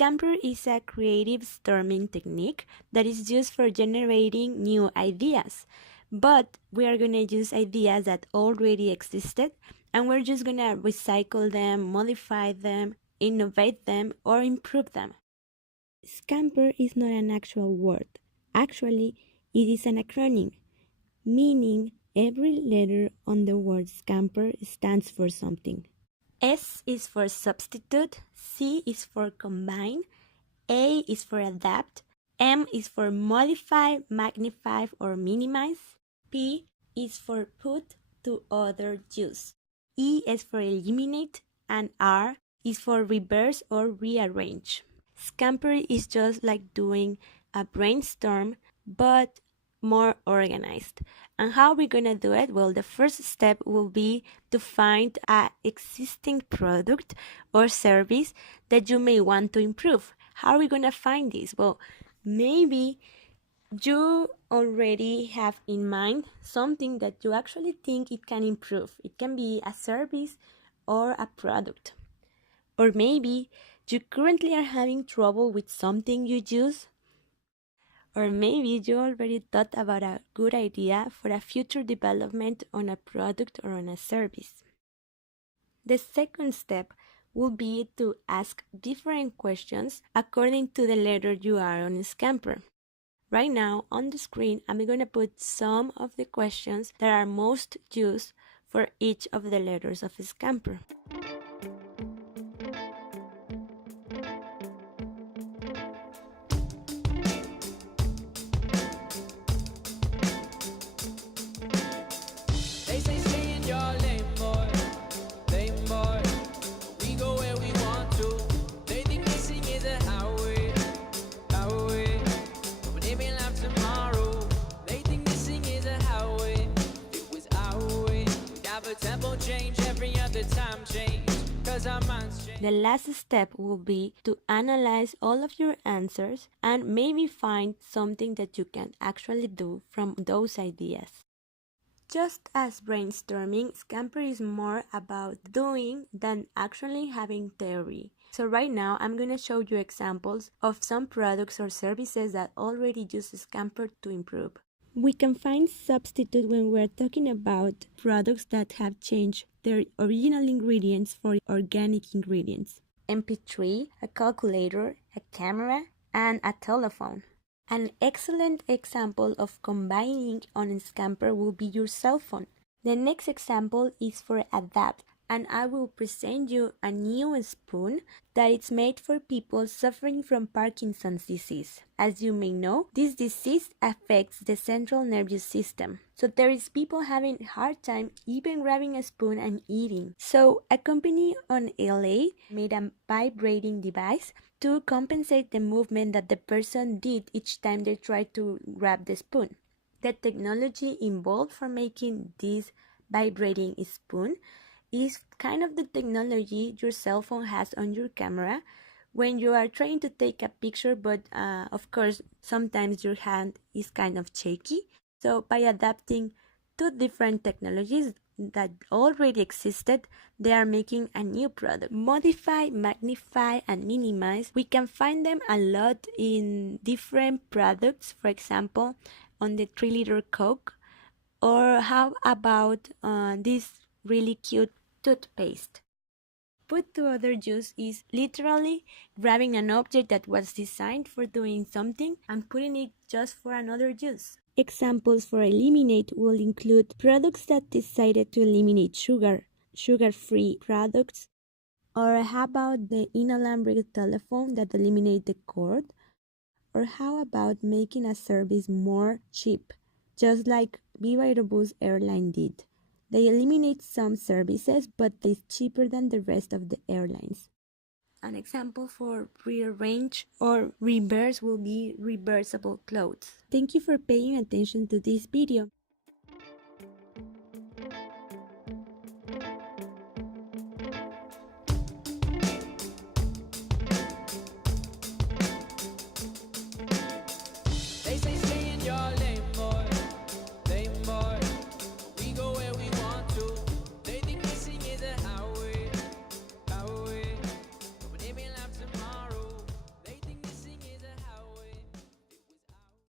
Scamper is a creative storming technique that is used for generating new ideas. But we are going to use ideas that already existed, and we're just going to recycle them, modify them, innovate them, or improve them. Scamper is not an actual word. Actually, it is an acronym, meaning every letter on the word scamper stands for something. S is for substitute, C is for combine, A is for adapt, M is for modify, magnify, or minimize, P is for put to other use, E is for eliminate, and R is for reverse or rearrange. Scamper is just like doing a brainstorm, but more organized. And how are we going to do it? Well, the first step will be to find an existing product or service that you may want to improve. How are we going to find this? Well, maybe you already have in mind something that you actually think it can improve. It can be a service or a product. Or maybe you currently are having trouble with something you use. Or maybe you already thought about a good idea for a future development on a product or on a service. The second step will be to ask different questions according to the letter you are on Scamper. Right now on the screen, I'm going to put some of the questions that are most used for each of the letters of Scamper. The last step will be to analyze all of your answers and maybe find something that you can actually do from those ideas. Just as brainstorming, Scamper is more about doing than actually having theory. So right now, I'm going to show you examples of some products or services that already use Scamper to improve. We can find substitute when we're talking about products that have changed their original ingredients for organic ingredients. MP3, a calculator, a camera, and a telephone. An excellent example of combining on Scamper will be your cell phone. The next example is for adapt, and I will present you a new spoon that is made for people suffering from Parkinson's disease. As you may know, this disease affects the central nervous system. So there is people having a hard time even grabbing a spoon and eating. So a company on LA made a vibrating device to compensate the movement that the person did each time they tried to grab the spoon. The technology involved for making this vibrating spoon is kind of the technology your cell phone has on your camera when you are trying to take a picture, but of course sometimes your hand is kind of shaky. So by adapting two different technologies that already existed, they are making a new product. Modify, magnify, and minimize, we can find them a lot in different products. For example, on the 3-liter Coke, or how about this really cute toothpaste. Put to other use is literally grabbing an object that was designed for doing something and putting it just for another use. Examples for eliminate will include products that decided to eliminate sugar-free products, or how about the inalambric telephone that eliminate the cord, or how about making a service more cheap, just like Viva Aerobus airline did. They eliminate some services, but it's cheaper than the rest of the airlines. An example for rearrange or reverse will be reversible clothes. Thank you for paying attention to this video.